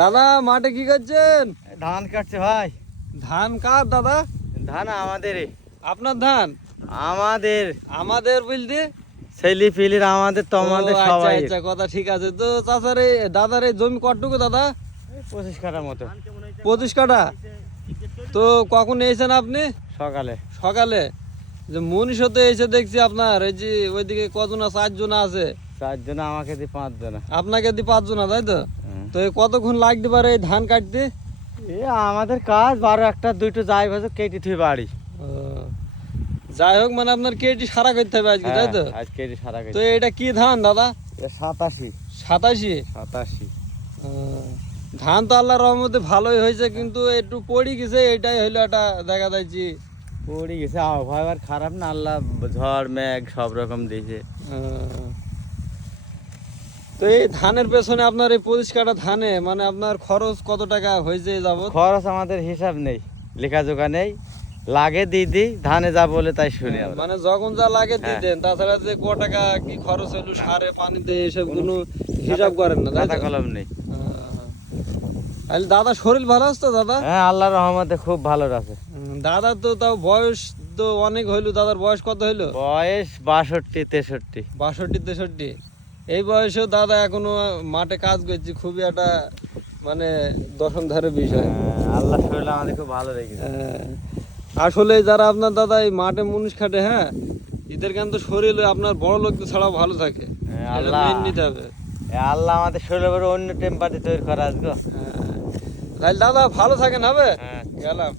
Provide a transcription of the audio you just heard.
দাদা মাঠে কি করছেন? ধান কাটছে ভাই। ধান কার দাদা? ধান আমাদেরই। আপনার ধান? আমাদের আমাদের বলতে ছেলি ফিলির আমাদের তোমাদের ও, আচ্ছা সবাই। আচ্ছা, কথা ঠিক আছে। তো চাচার এই দাদার এই জমি কতটুকু দাদা? 25 কাঠার মতো। 25 কাঠা। তো কখন এসেছেন আপনি? সকালে। সকালে। যে মনীষ হতে এসে দেখছি আপনার এই যে ওইদিকে কজন আছে? 8 জন আছে। 4 জন, আমাকে দিয়ে 5 জন। আপনাকে দি 5 জন, তাই তো? তো এই কতক্ষণ লাগতে পারে এই ধান কাটতে? এ আমাদের কাজ 12 একটা দুটো যাই বাজে কেটে থুই বাড়ি। ও, যাই হোক, মানে আপনার কেটি সারা করতে হবে আজকে, তাই তো? আজ কেটে সারা তো কেটে। এটা কি ধান দাদা? এটা 87। 87? 87। ধান তো আল্লাহর রহমতে ভালোই হয়েছে, কিন্তু একটু পড়ি গেছে, এটাই হইলো একটা দেখা যাচ্ছে। পড়ে গেছে, আবহাওয়া আর খারাপ না, আল্লাহ ঝড় মেঘ সব রকম দিয়েছে। তো এই ধানের পেছনে আপনার এই 25 কাঠা ধানে মানে আপনার খরচ কত টাকা হয়েছে যাবত? খরচ আমাদের হিসাব নেই, লেখাজোখা নেই, লাগে দিই ধানে যা বলে তাই শুনি আমরা। মানে যখন যা লাগে দিয়ে হ্যাঁ। দেন, তাছাড়া যে ক টাকা কি খরচ হলো সারে পানিতে এসব কোনো হিসাব করেন না, তাই খাতা তো? কলম নেই। তাহলে দাদা শরীর ভালো আছে তো দাদা? হ্যাঁ, আল্লাহর রহমতে খুব ভালো আছে। দাদার তো তাও বয়স তো অনেক হইলো। দাদার বয়স কত হইলো? বয়স 62 63। 62 63। এই বয়সেও দাদা এখনো মাঠে কাজ করছে, খুবই একটা মানে দশমধারের বিষয়। আল্লাহ শরীর আমাদের খুব ভালো রেখেছে। আসলে যারা আপনার দাদা এই মাঠে মুনিশ খাটে, হ্যাঁ, এদের কেন তো শরীর আপনার বড় লোক ছাড়াও ভালো থাকে। এটা আল্লাহ মেনে নিতে হবে। আল্লাহ আমাদের শরীরের উপরে অন্য টেম্পারেচার তৈরি করা আজকে। তাহলে দাদা ভালো থাকেন, হবে? হ্যাঁ। গেলাম।